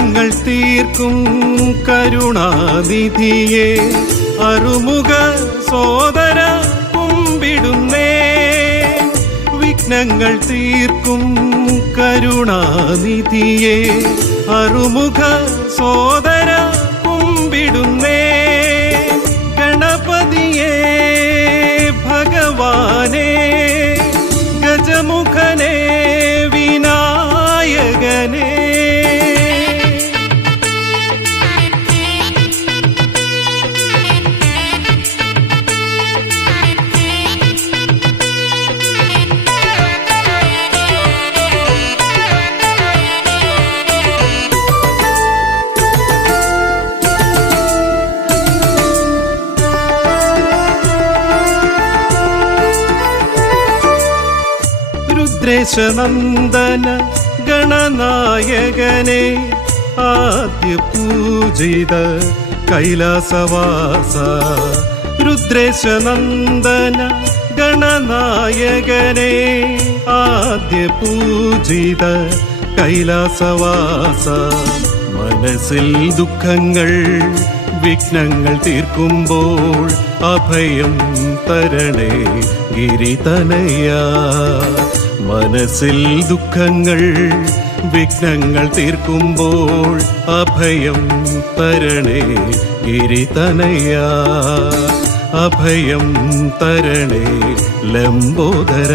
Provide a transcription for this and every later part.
വിഘ്നങ്ങൾ തീർക്കും കരുണാനിധിയെ അറുമുഖ സോദര കുമ്പിടുന്നേ. വിഘ്നങ്ങൾ തീർക്കും കരുണാനിധിയെ അറുമുഖ സോദര കുമ്പിടുന്നേ. ഗണപതിയെ ഭഗവാനെ ഗജമുഖനെ വിനായകനെ. രുദ്രേശനന്ദന ഗണനായകനെ ആദ്യ പൂജിത കൈലാസവാസ. രുദ്രേശനന്ദന ഗണനായകനെ ആദ്യ പൂജിത കൈലാസവാസ. മനസ്സിൽ ദുഃഖങ്ങൾ വിഘ്നങ്ങൾ തീർക്കുമ്പോൾ അഭയം തരണേ ഗിരിതനയ. മനസ്സിൽ ദുഃഖങ്ങൾ വിഘ്നങ്ങൾ തീർക്കുമ്പോൾ അഭയം തരണേ ഗിരിതനയ. അഭയം തരണേ ലംബോദര.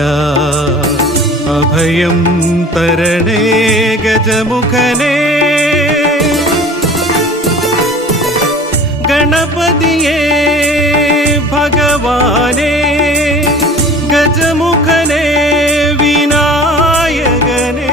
അഭയം തരണേ ഗജമുഖനെ. ഗണപതിയെ ഭഗവാനെ ഗജമുഖനെ വിനായകനെ.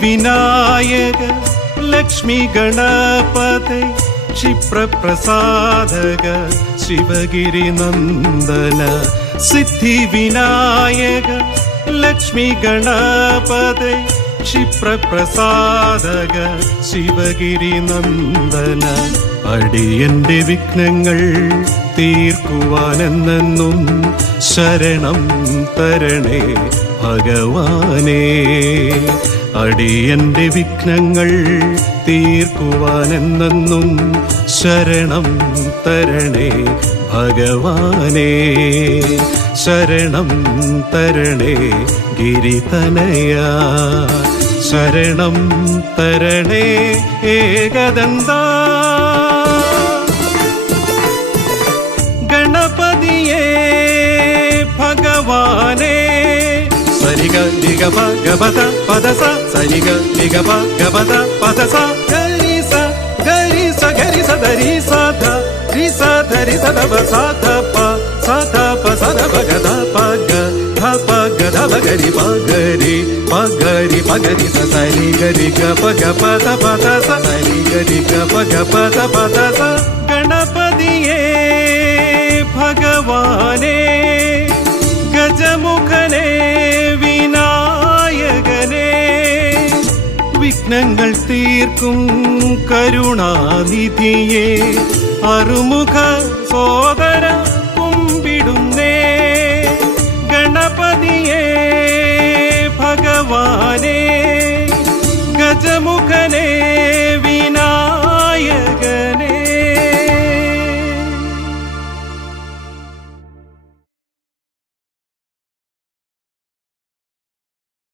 വിനായക ലക്ഷ്മി ഗണപതേ ക്ഷിപ്രപ്രസാദക ശിവഗിരി നന്ദന. സിദ്ധി വിനായക ലക്ഷ്മി ഗണപതേ ക്ഷിപ്രപ്രസാദക ശിവഗിരി നന്ദന. അടിയന്റെ വിഘ്നങ്ങൾ തീർക്കുവാനെന്നും ശരണം തരണേ ഭഗവാനേ. അടിയന്റെ വിഘ്നങ്ങൾ തീർക്കുവാനെന്നും ശരണം തരണേ ഭഗവാനേ. ശരണം തരണേ ഗിരിതനയ. ശരണം തരണേ ഏകദന്ത. ഗണപതിയെ ഭഗവാനെ സരിഗ ലിഗ ഗപദ പദസ. സരിഗ ലിഗ ഗപദ പദസ. ഗരി സ ഗരി സ ഗരി സ ധരി സ ധ രി സ ധരി സ ധ സ ധ പ സ ധ പ സ ധ പ ഗ ധ പ ഗ ധ പ ഗ ധ പ ഗരി പ ഗരി പ ഗരി പ ഗരി സ സരി ഗരി ഗ പ ഗ പ ധ പ ധ സ സരി ഗരി ഗ പ ഗ പ ധ പ ധ സ. ഗണപതിയെ ഭഗവാനെ ഗജമുഖനെ വിനായകനെ. വിഘ്നങ്ങൾ തീർക്കും കരുണാനിധിയെ അറുമുഖ സോദര